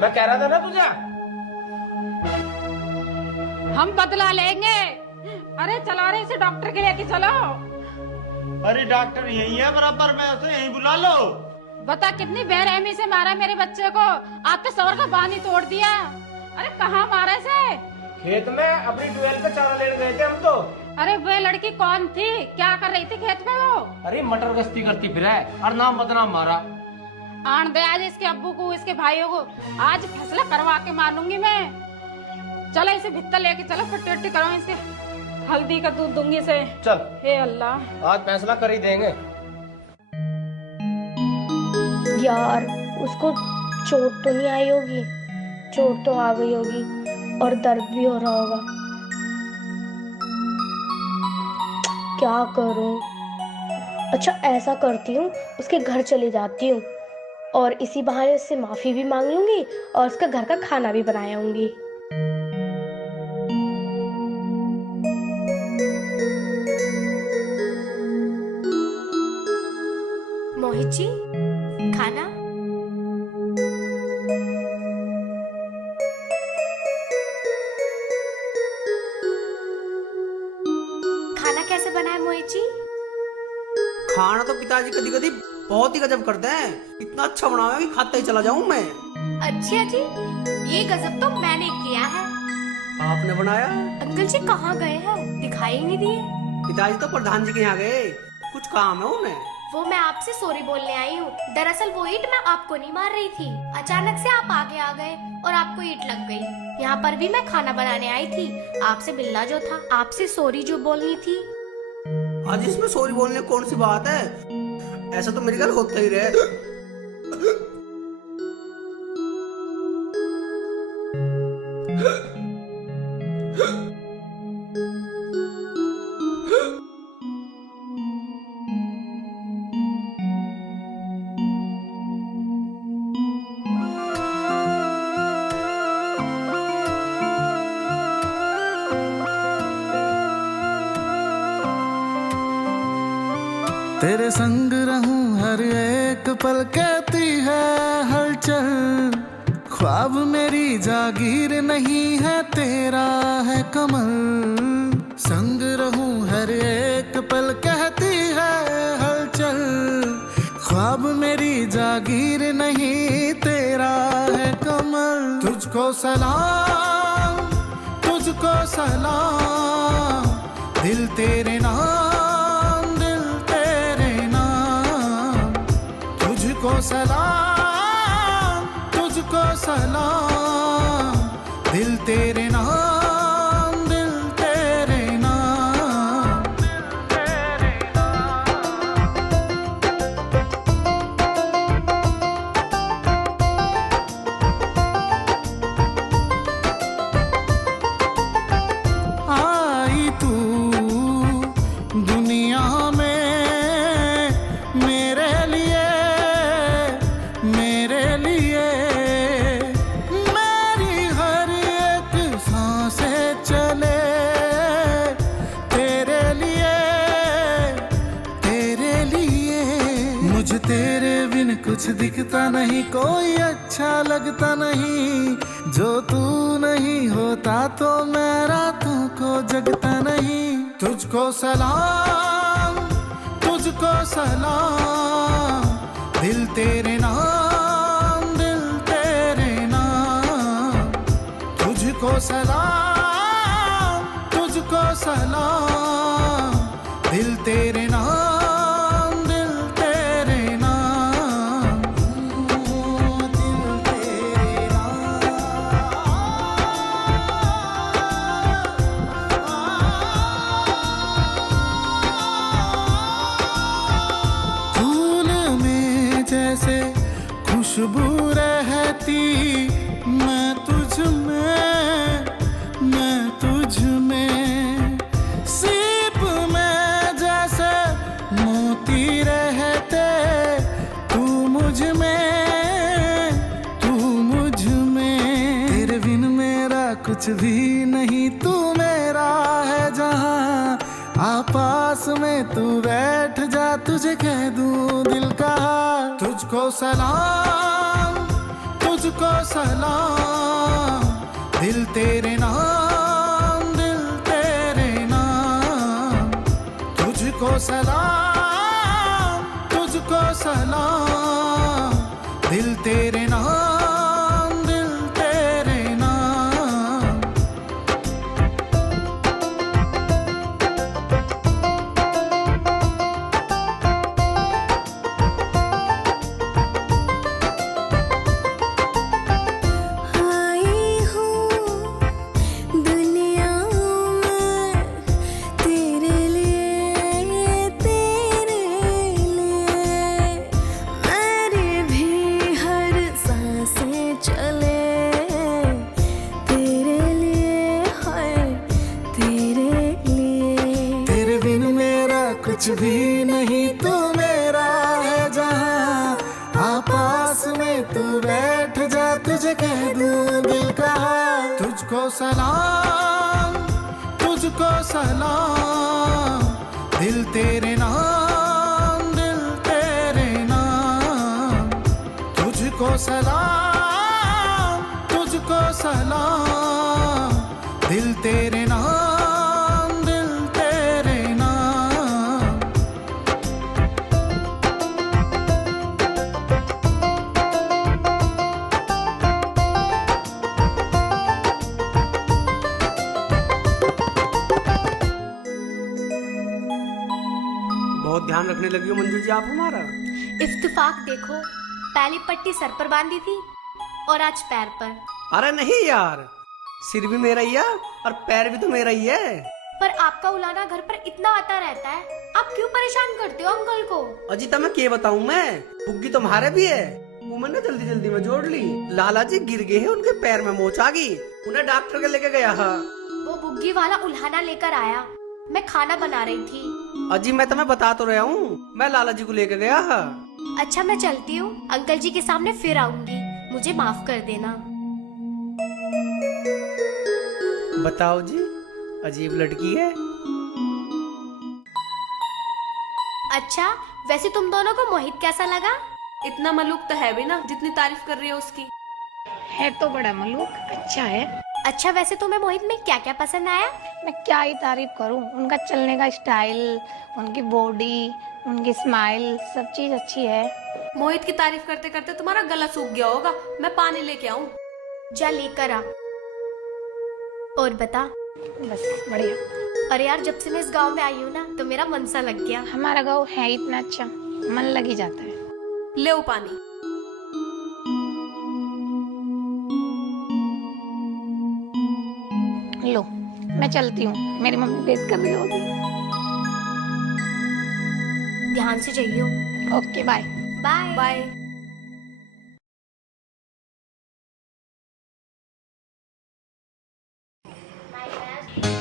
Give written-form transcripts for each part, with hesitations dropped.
मैं कह रहा था ना तुझे। हम बदला लेंगे। अरे चला रहे इसे डॉक्टर के लेके चलो। अरे डॉक्टर यही है बराबर में, उसे यहीं बुला लो। बता कितनी बेरहमी से मारा मेरे बच्चे को। आपके सवर का बांध ही तोड़ दिया। अरे कहाँ मारा इसे? खेत में अपनी ट्वेल्व पे चारा लेने गए थे हम तो। अरे वे लड़की कौन थी, क्या कर रही थी खेत में वो? अरे मटर गश्ती करती फिर है और नाम बदनाम मारा। आन दे आज इसके अब्बू को, इसके भाइयों को। आज फैसला करवा के मानूंगी मैं। चलो इसे भित्तर लेके चलो, पट्टी वट्टी करो इसके। हल्दी का दूध दूंगी इसे। चल हे अल्लाह, आज फैसला कर ही देंगे। यार उसको चोट तो नहीं आई होगी? चोट तो आ गई होगी और दर्द भी हो रहा होगा। क्या करूं? अच्छा ऐसा करती हूँ, उसके घर चली जाती हूँ और इसी बहाने उससे माफी भी मांग लूंगी और उसका घर का खाना भी बनाऊंगी। मोहित जी, खाना। खाना कैसे बना है मोहित जी? खाना तो पिताजी कभी कभी बहुत ही गजब करते हैं। इतना अच्छा बनाया कि खाता ही चला जाऊं मैं। अच्छा जी, ये गजब तो मैंने किया है। आपने बनाया? अंकल जी कहाँ गए हैं, दिखाई ही नहीं दिए। पिताजी तो प्रधान जी के यहाँ गए, कुछ काम है उन्हें। वो मैं आपसे सॉरी बोलने आई हूँ। दरअसल वो ईंट मैं आपको नहीं मार रही थी, अचानक से आप आगे आ गए और आपको ईंट लग गई। यहाँ पर भी मैं खाना बनाने आई थी, आपसे मिलना जो था, आपसे सॉरी जो बोलनी थी। आज इसमें सॉरी बोलने कौन सी बात है? ऐसा तो मेरे घर होता ही रहे। तेरे संग रहूं हर एक पल, कहती है हलचल। ख्वाब मेरी जागीर नहीं है, तेरा है कमल। संग रहूं हर एक पल, कहती है हलचल। ख्वाब मेरी जागीर नहीं, तेरा है कमल। तुझको सलाम, तुझको सलाम, दिल तेरे नाम, तुझको सलाम, तुझको सलाम, दिल तेरे नाम, दिल तेरे नाम। आई तू दुनिया में मेरे लिए, मेरे लिए। मेरी हर एक सांसें चले तेरे लिए, तेरे लिए। मुझे तेरे बिन कुछ दिखता नहीं, कोई अच्छा लगता नहीं। जो तू नहीं होता तो मैं रातों को जगता नहीं। तुझको सलाम, तुझको सलाम, दिल तेरे नाम, दिल तेरे नाम। तुझको सलाम, तुझको सलाम, दिल तेरे नाम, दिल तेरे नाम। दिल तेरे नाम। फूल में जैसे खुशबू रहती, मैं तुझ में, मैं तुझ में। सीप में जैसे मोती रहते, तू मुझ में, तू मुझ में। तेरे बिन मेरा कुछ भी नहीं, तू मेरा है जहां। आपास में तू बैठ जा, तुझे कह दूं दिल का। तुझको सलाम, तुझको तुझको सलाम, दिल तेरे नाम, दिल तेरे नाम। तुझको सलाम, तुझको सलाम, दिल तेरे नाम, दिल तेरे नाम। आई हूँ दुनिया में तेरे लिए, तेरे लिए। मेरी भी हर सांसें चले तेरे लिए, है तेरे लिए। तेरे बिन मेरा कुछ भी नहीं, तू मेरा है जहाँ। पास में तू बैठ जा, तुझे कह दूं दिल का हाल। तुझको सलाम, तुझको सलाम, दिल तेरे नाम, दिल तेरे नाम। तुझको सलाम, तुझको सलाम, दिल तेरे नाम, दिल तेरे नाम। बहुत ध्यान रखने लगी हो मंजू जी आप हमारा। इफ्तिफाक देखो, पहली पट्टी सर पर बांधी थी और आज पैर पर। अरे नहीं यार, सिर भी मेरा ही है और पैर भी तो मेरा ही है। पर आपका उलाना घर पर इतना आता रहता है, आप क्यों परेशान करते हो अंकल को? अजी तब क्या बताऊं मैं, बुग्गी तुम्हारे भी है। वो मैंने जल्दी जल्दी में जोड़ ली। लाला जी गिर गए हैं, उनके पैर में मोच आ गई, उन्हें डॉक्टर के लेके गया है। वो बुग्गी वाला उल्हाना लेकर आया, मैं खाना बना रही थी। अजी मैं तुम्हें बता तो रहा हूँ, मैं लाला जी को लेके गया है। अच्छा मैं चलती हूँ, अंकल जी के सामने फिर आऊंगी, मुझे माफ कर देना। बताओ जी, अजीब लड़की है। अच्छा वैसे तुम दोनों को मोहित कैसा लगा? इतना मलूक तो है भी ना जितनी तारीफ कर रही है उसकी। है तो बड़ा मलूक, अच्छा है। अच्छा वैसे तुम्हें मोहित में क्या क्या पसंद आया? मैं क्या ही तारीफ करूं, उनका चलने का स्टाइल, उनकी बॉडी, उनकी स्माइल, सब चीज अच्छी है। मोहित की तारीफ करते करते तुम्हारा गला सूख गया होगा, मैं पानी लेके आऊं? जा लेकर आ। और बता। बस बढ़िया। अरे यार जब से मैं इस गांव में आई हूँ ना, तो मेरा मन सा लग गया। हमारा गाँव है इतना अच्छा, मन लग ही जाता है। ले वो पानी। लो मैं चलती हूँ, मेरी मम्मी बेइज्जत कर रही होगी। ध्यान से जाइयो। Okay bye. Bye bye.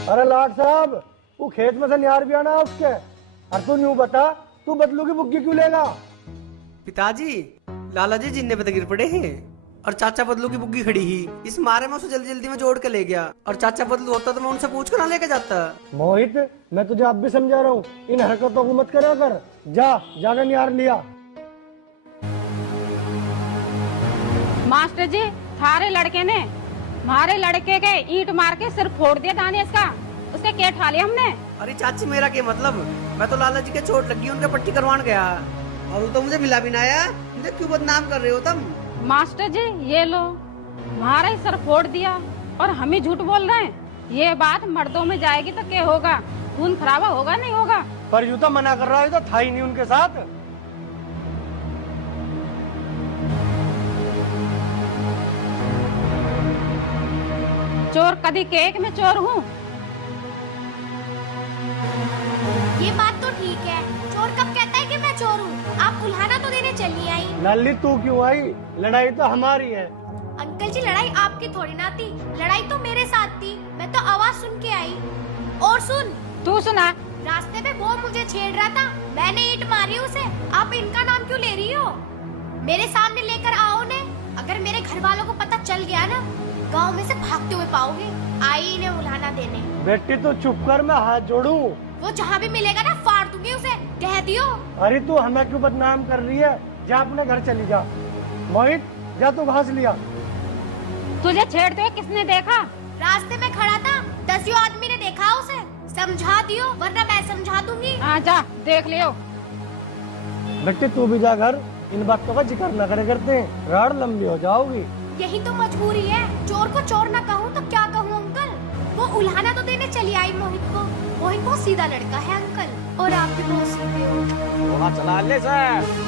अरे लाट साहब, वो खेत में से निहार भी आना है उसके। और तू यूं बता, तू बदलू की बुग्गी क्यों लेगा? पिताजी लाला जी जिन्ने पे गिर पड़े हैं और चाचा बदलू की बुग्गी खड़ी ही, इस मारे में उसे जल्दी जल्दी में जोड़ के ले गया। और चाचा बदलू होता तो मैं उनसे पूछ कर ना लेके जाता। मोहित मैं तुझे अब भी समझा रहा हूँ, इन हरकतों को मत करा कर। जाकर निहार लिया। मास्टर जी, थारे लड़के ने हमारे लड़के के ईंट मार के सिर फोड़ दिया दानिश का, उसके क्या ठा लिया हमने। अरे चाची मेरा क्या मतलब, मैं तो लाला जी के चोट लगी उनके पट्टी करवाने गया और वो तो मुझे मिला भी ना आया। मुझे क्यों बदनाम कर रहे हो तुम? मास्टर जी ये लो, हमारा ही सर फोड़ दिया और हम ही झूठ बोल रहे हैं। ये बात मर्दों में जाएगी तो क्या होगा, खून खराबा होगा नहीं होगा? पर यूं तो मना कर रहा है, तो था ही नहीं उनके साथ। चोर कदी केक में चोर हूँ। ये बात तो ठीक है, चोर कब कहता है कि मैं चोर हूँ? आप उल्हाना तो देने चली आई। लाली तू क्यों आई? लड़ाई तो हमारी है। अंकल जी लड़ाई आपकी थोड़ी ना थी, लड़ाई तो मेरे साथ थी। मैं तो आवाज सुन के आई। और सुन, तू सुना? रास्ते में वो मुझे छेड़ रहा था, मैंने ईंट मारी उसे। आप इनका नाम क्यों ले रही हो? मेरे सामने लेकर आओ ने। अगर मेरे घर वालों को पता चल गया ना, गांव में से भागते हुए पाओगे। आई इन्हें उल्हाना देने। बेटी तू चुप कर, मैं हाथ जोड़ूं। वो जहाँ भी मिलेगा ना फाड़ दूंगी उसे, कह दियो। अरे तू हमें क्यों बदनाम कर रही है? जा अपने घर चली जा। मोहित जा तू घास लिया। तुझे छेड़ते हुए किसने देखा? रास्ते में खड़ा था, 10 आदमी ने देखा उसे। समझा दियो वरना मैं समझा दूंगी। हाँ जा देख लियो। बेटे तू भी जा घर, इन बातों का जिक्र न करे करते हैं, राड़ लंबी हो जाओगी। यही तो मजबूरी है, चोर को चोर ना कहूँ तो क्या कहूँ अंकल। वो उल्हाना तो देने चली आई मोहित को। मोहित बहुत सीधा लड़का है अंकल, और आप भी बहुत सीधे हो। वहाँ चला ले सर।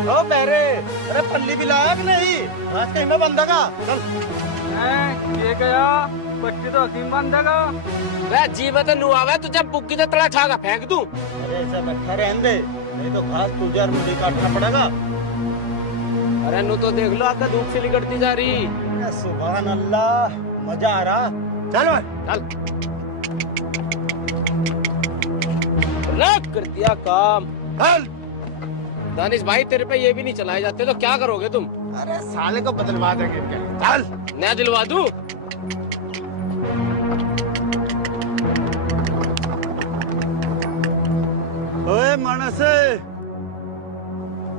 ओ बहरे, अरे पल्ली भी लाया कि नहीं? आज कहीं में बंदेगा। चल। ये गया, बच्ची तो हकीम बंदेगा। वे जी में तो नु आवे, तुझे बुक्की तो तड़ा छागा फेंक दूं। अरे ऐसा बैठा रहने दे, नहीं तो घास तुझे और मुझे काटना पड़ेगा। अरे नु तो देख लो, आका धूप से निकलती जा रही। सुभान अल्लाह, मजा आ रहा। चल चल। रख कर दिया काम। चल। दानिश भाई तेरे पे ये भी नहीं चलाए जाते तो क्या करोगे तुम? अरे साले को बदलवा देंगे क्या? चल। नया दिलवा दूं? ओए मानस,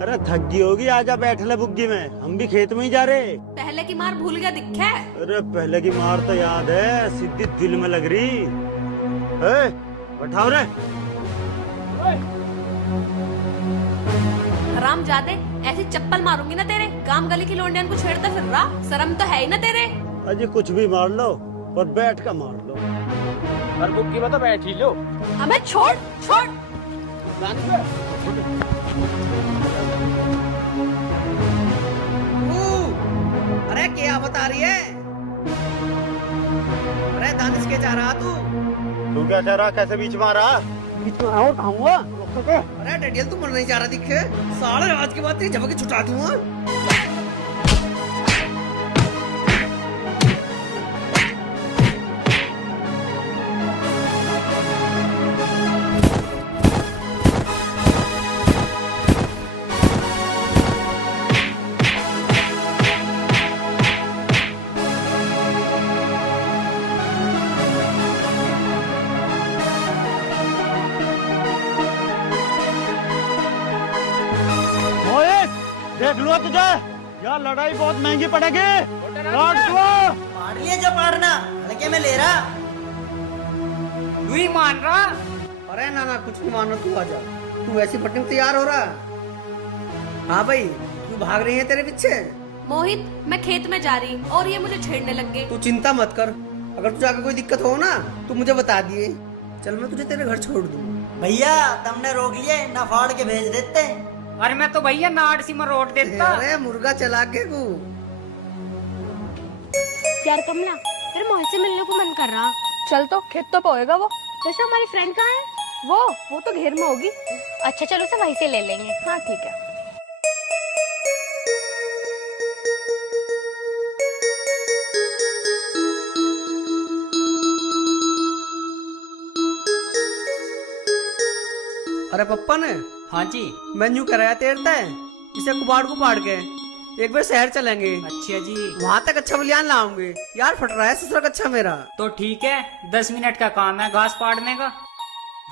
अरे थक गई होगी, आजा बैठ ले बुग्गी में, हम भी खेत में ही जा रहे। पहले की मार भूल गया दिखे। अरे पहले की मार तो याद है, सीधी दिल में लग रही। बैठाओ रे। हराम जादे, ऐसी चप्पल मारूंगी ना तेरे। काम गली की लोंडियन को छेड़ता फिर रहा, शर्म तो है ही ना तेरे। अजी कुछ भी मार लो, पर बैठ कर मार लो। और बुग्गी में तो बैठ ही लो। हमें छोड़ छोड़। अरे क्या बता रही है? अरे दानिश के जा रहा तू क्या कह रहा? कैसे बीच में आ रहा? बीच में आओ, कहूँगा। अरे डेडियल तू मर नहीं जा रहा दिखे। साले आज के बाद तेरी झपकी छुटा दूंगा। देख लो तुझे, यार लड़ाई बहुत महंगी पड़ेगी। काट दो। मार लिए जो मारना, हल्के में ले रहा। तू ही मान रहा? अरे ना ना कुछ नहीं मान रहा, तू आजा। तू वैसी फटने को तैयार हो रहा? हाँ भाई, तू भाग रही है तेरे पीछे। मोहित, मैं खेत में जा रही और ये मुझे छेड़ने लग गए। तू चिंता मत कर, अगर तुझे आगे कोई दिक्कत हो ना तू मुझे बता दिए। चल मैं तुझे तेरे घर छोड़ दूँ। भैया तुमने रोक लिए ना, फाड़ के भेज देते। अरे मैं तो भैया नाड़सी में रोट देता। अरे मुर्गा चला के को। यार कमला, फिर मोहित से मिलने को मन कर रहा। चल तो, खेत तो पोएगा वो। वैसे हमारी फ्रेंड कहाँ है? वो तो घेर में होगी। अच्छा चलो उसे वहीं से ले लेंगे। हाँ ठीक है। अरे पप्पा ने? हाँ जी। मेन्यू कराया तैरता है, इसे कुबाड़ को पाड़ के एक बार शहर चलेंगे। अच्छा जी। वहाँ तक अच्छा बलियान लाऊंगे। यार फट रहा है ससुर अच्छा मेरा। तो ठीक है, 10 मिनट का काम है घास पाड़ने का।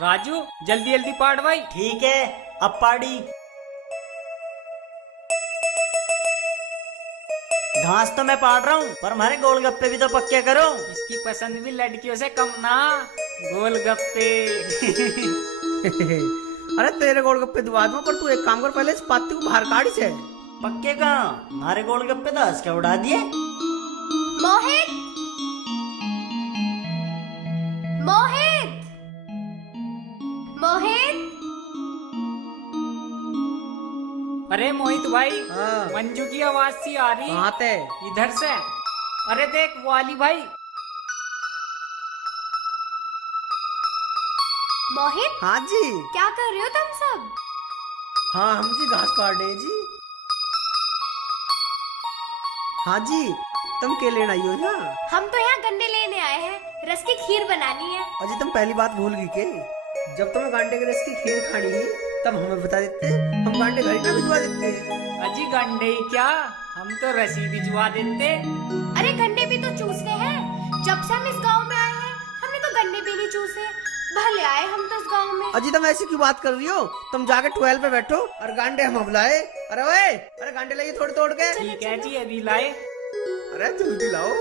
राजू जल्दी जल्दी पाड़ भाई। ठीक है, अब पाड़ी। घास तो मैं पाड़ रहा हूँ, पर हमारे गोलगप्पे भी तो पक्के करो। इसकी पसंद भी लड़कियों से कम ना, गोलगप्पे। अरे तेरे गोलगप्पे दुआ दूं, पर तू एक काम कर, पहले इस पाती को बाहर काढ़ी से। पक्के कहाँ, हमारे गोलगप्पे तो हंस के उड़ा दिए। मोहित, मोहित, मोहित। अरे मोहित भाई, हाँ। मंजू की आवाज सी आ रही। कहाँ थे? इधर से। अरे देख वो वाली भाई। मोहित, हाँ जी। क्या कर रहे हो तुम सब? हाँ हम जी घास पाड़ रहे हैं जी। हाँ जी, तुम क्या लेना आई हो यहाँ? हम तो यहाँ गन्ने लेने आए हैं, रस की खीर बनानी है। अजी तुम पहली बात भूल गई के? जब तुम्हें गांडे के रस की खीर खानी है तब हमें बता देते, हम गांडे घर पे भिजवा देते। अजी गंडे ही क्या, हम तो रसी भिजवा देते। अरे गन्ने भी तो चूसने हैं। जब से हम इस गांव में आए हैं हमने तो गन्ने भी नहीं चूसे। भले आए हम तो इस गांव में। अजी तुम ऐसी क्यों बात कर रही हो? तुम जाके 12 पे बैठो और गांडे हम बुलाए। अरे ओए, अरे गांडे लाइए थोड़े तोड़ के। ठीक है जी, अभी लाए। अरे जल्दी लाओ।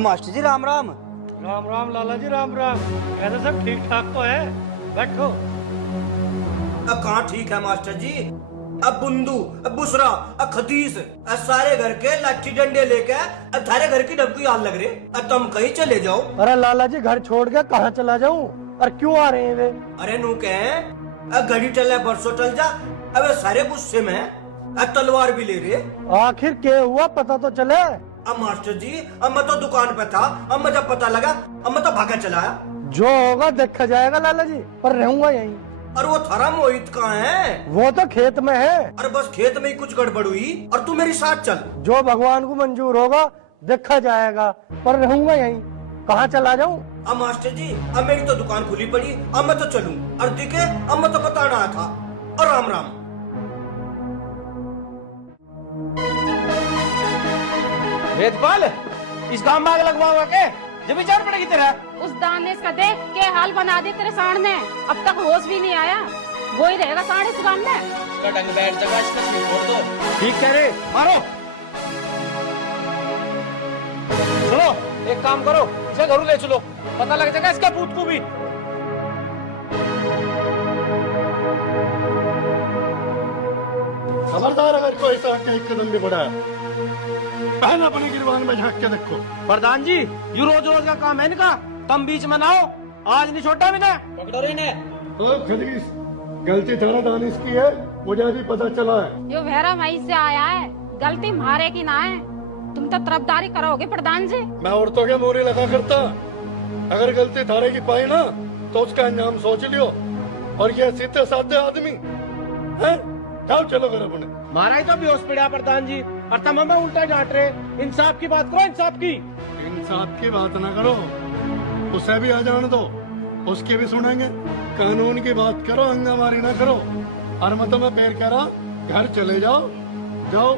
मास्टर जी राम राम। राम राम लाला जी, राम राम। कहते सब ठीक ठाक तो है? बैठो। अब कहाँ ठीक है मास्टर जी? अब बुंदू, अब बुसरा, अब खतीस, अब सारे घर के लाठी डंडे लेके अब थारे घर की डबकी हाल लग रहे। अब तुम कहीं चले जाओ। अरे लाला जी, घर छोड़ के कहाँ चला जाऊं? और क्यों आ रहे हैं वे? अरे नू कहे अब घड़ी टल है बरसों टल जा। अब सारे गुस्से में अब तलवार भी ले रहे। आखिर क्या हुआ, पता तो चले। अब मास्टर जी, अब मैं तो दुकान पे था, अब मैं जब पता लगा अब मैं तो भागा चला आया। जो होगा देखा जाएगा लाला जी, पर रहूंगा यहीं। और वो थारा मोहित कहाँ है? वो तो खेत में है। अरे बस खेत में ही कुछ गड़बड़ हुई और तू मेरे साथ चल। जो भगवान को मंजूर होगा देखा जाएगा, पर रहूंगा यहीं। कहाँ चला जाऊं? अब मास्टर जी, अब मेरी तो दुकान खुली पड़ी, अब मैं तो चलूं। और दिखे अब मैं तो बताना आया था। और राम राम। वेदपाल, इस गांव में आग लगवाओगे के? जब विचार पड़ेगी तेरा। उस दानेश का देख के हाल बना दी तेरे सामने। अब तक होश भी नहीं आया। वो ही रहेगा साढ़े इस गांव में। इसका डंग बैठ जाएगा, इसका सिर फोड़ दो। ठीक कह रहे, मारो। सुनो, एक काम करो, इसे घरों ले चलो, पता लग जाएगा इसका भूत को भी। खबरदार, अगर कोई ऐसा एक कदम भी बढ़ाया, पहना अपनी गिरबान में झांक के देखो। प्रधान जी, ये रोज रोज का काम है इनका। तुम बीच में ना हो, आज नहीं छोटा मैंने। पकड़ो रे इन्हें। खलीस, गलती थाना दानिश की है, मुझे भी पता चला है। यो भैरा वहीं से आया है, गलती मारे की ना है। तुम तो तरफदारी करोगे प्रधान जी। मैं औरतों के मोरी लगा करता। अगर गलती थारे की पाई ना तो उसका अंजाम सोच लियो। और ये सीधे साधे आदमी है। जाओ चलो घर अपने। महाराज तो बेहोश पड़ा प्रधान जी, और तुम हमें उल्टा डांट रहे। इंसाफ की बात करो, इंसाफ की। इंसाफ की बात ना करो, उसे भी आ जाने दो, उसकी भी सुनेंगे। कानून की बात करो, हंगामारी ना करो। और मैं तुम्हें पैर करा, घर चले जाओ। जाओ,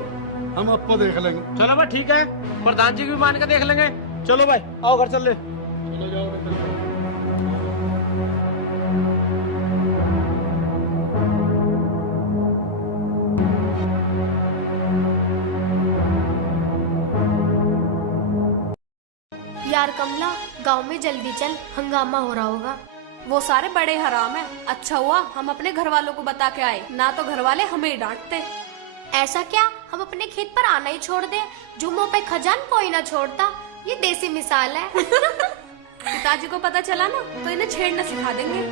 हम आपको देख लेंगे। चलो भाई ठीक है, प्रधान जी की भी मान के देख लेंगे। चलो भाई, आओ घर चल रहे। चलो जाओ। यार कमला, गांव में जल्दी चल, हंगामा हो रहा होगा। वो सारे बड़े हराम है। अच्छा हुआ हम अपने घर वालों को बता के आए, ना तो घर वाले हमें ही डांटते। ऐसा क्या हम अपने खेत पर आना ही छोड़ दे? जो मुंह पे खजान कोई ना छोड़ता। ये देसी मिसाल है। पिताजी को पता चला ना तो इन्हें छेड़ना सिखा देंगे।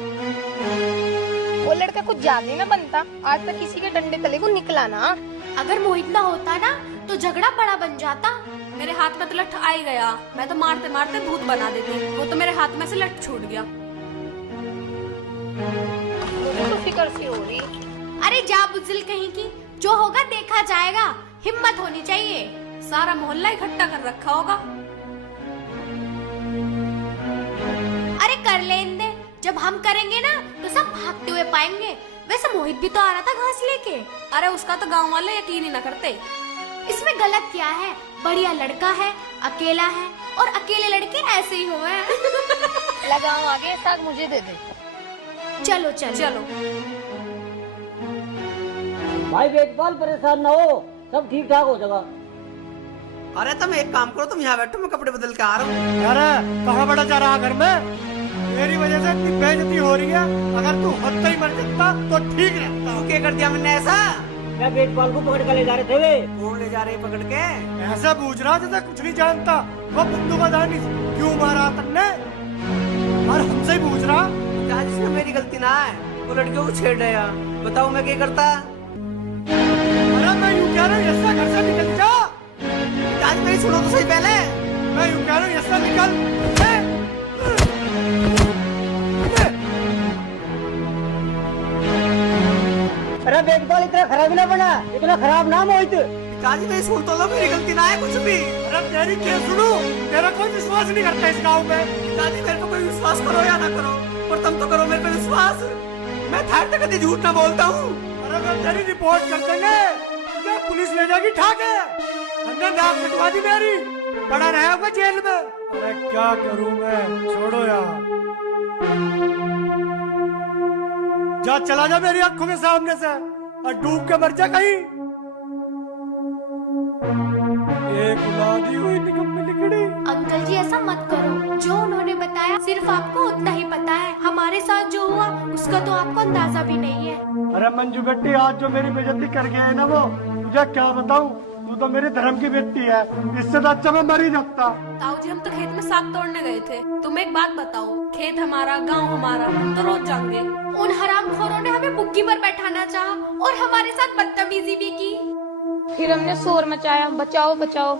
वो लड़का कुछ ज्यादा ही ना बनता, आज तक किसी के डंडे तले को निकला ना। अगर मोहित ना होता ना तो झगड़ा बड़ा बन जाता। मेरे हाथ में तो लठ आ ही गया, मैं तो मारते मारते भूत बना देती। वो तो मेरे हाथ में से लठ छूट गया। मुझे तो फिक्र सी हो रही। अरे जा बुज़िल कहीं की, जो होगा देखा जाएगा। हिम्मत होनी चाहिए। सारा मोहल्ला इकट्ठा कर रखा होगा। अरे कर लेन दे, जब हम करेंगे ना तो सब भागते हुए पाएंगे। वैसे मोहित भी तो आ रहा था घास लेके। अरे उसका तो गांव वाले यकीन ही न करते। इसमें गलत क्या है? बढ़िया लड़का है, अकेला है, और अकेले लड़के ऐसे ही हुए हैं। लगाओ आगे, साग मुझे दे दे। चलो चलो चलो भाई वेदपाल, परेशान ना हो, सब ठीक ठाक हो जाएगा। अरे तुम एक काम करो, तुम यहाँ बैठो, मैं कपड़े बदल के आ रहा हूँ। अरे कहाँ बड़ा जा रहा घर में? मेरी वजह से इतनी बेइज्जती हो रही है। अगर तू हद ही मर सकता तो ठीक रहता। क्या कर दिया मैंने ऐसा? क्या वेदपाल को पकड़ कर ले जा रहे थे वे? कौन ले जा रहे हैं पकड़ के? ऐसा पूछ रहा जैसे कुछ नहीं जानता। वो बुद्धू का दानिश क्यों मारा तुमने? और हमसे ही पूछ रहा। क्या जिसमें मेरी गलती ना है, वो लड़कियों को छेड़ रहे हैं। बताओ मैं क्या करता? अरे मैं यूँ कह रहा हूँ, ऐसा घर से निकल जा। आज मेरी सुनो तो सही पहले। मैं यूँ कह रहा हूँ, ऐसा निकल। अरे वेदपाल, इतना खराब ना बना, इतना खराब ना मोहित। पिताजी मेरी सुन तो लो, मेरी गलती ना है कुछ भी। अरे तेरी क्या सुनू? तेरा कोई विश्वास नहीं करता इस गाँव में। पिताजी मेरे को कोई विश्वास करो या ना करो, पर तुम तो करो मेरे पे विश्वास। मैं थार तक कभी झूठ ना बोलता हूँ। अरे मैं तेरी रिपोर्ट कर देंगे, तुझे पुलिस ले जाएगी ठाके। हमने नाक कटवा दी मेरी, पड़ा रहा होगा जेल में। अरे क्या करूं मैं, छोड़ो यार। जा, चला जा मेरी आंखों के सामने से। और डूब के मर जा कहीं। एक औलादी हुई निकम्मी लिखड़ी। अंकल जी ऐसा मत करो, जो उन्होंने बताया सिर्फ आपको उतना ही पता है, हमारे साथ जो हुआ उसका तो आपको अंदाजा भी नहीं है। अरे मंजू बेटी, आज जो मेरी बेइज्जती कर गया है ना, वो तुझे क्या बताऊं, तू तो मेरे धर्म की बेटी है, इससे तो अच्छा मैं मर ही जाता। ताऊ जी हम तो खेत में साग तोड़ने गए थे। तुम एक बात बताओ, खेत हमारा, गांव हमारा, हम तो रोज जाएंगे। उन हरामखोरों ने हमें बुग्गी पर बैठाना चाहा और हमारे साथ बदतमीजी भी की। फिर हमने शोर मचाया, बचाओ बचाओ।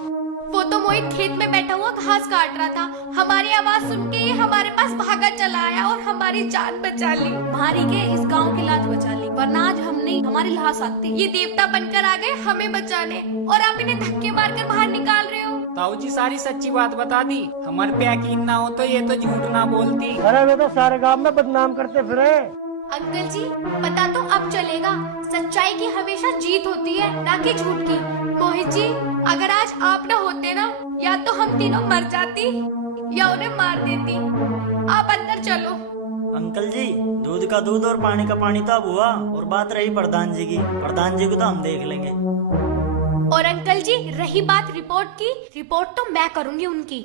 वो तो मोहित खेत में बैठा हुआ घास काट रहा था, हमारी आवाज सुन के ये हमारे पास भागा चला आया और हमारी जान बचा ली। मारी के इस गांव की लाज बचा ली, वरना आज हम नहीं, हमारी लाश आती। ये देवता बनकर आ गए हमें बचाने और आप इन्हें धक्के मारकर बाहर निकाल रहे हो। ताऊ जी सारी सच्ची बात बता दी, हमारे पे यकीन ना हो तो ये तो झूठ ना बोलती। अरे वे तो सारे गांव में बदनाम करते फिरे। अंकल जी पता तो अब चलेगा, सच्चाई की हमेशा जीत होती है, ना कि झूठ की। मोहित जी अगर आज आप न होते ना, या तो हम तीनों मर जाती या उन्हें मार देती। आप अंदर चलो। अंकल जी, दूध का दूध और पानी का पानी तो अब हुआ, और बात रही प्रधान जी की, प्रधान जी को तो हम देख लेंगे। और अंकल जी रही बात रिपोर्ट की, रिपोर्ट तो मैं करूंगी उनकी।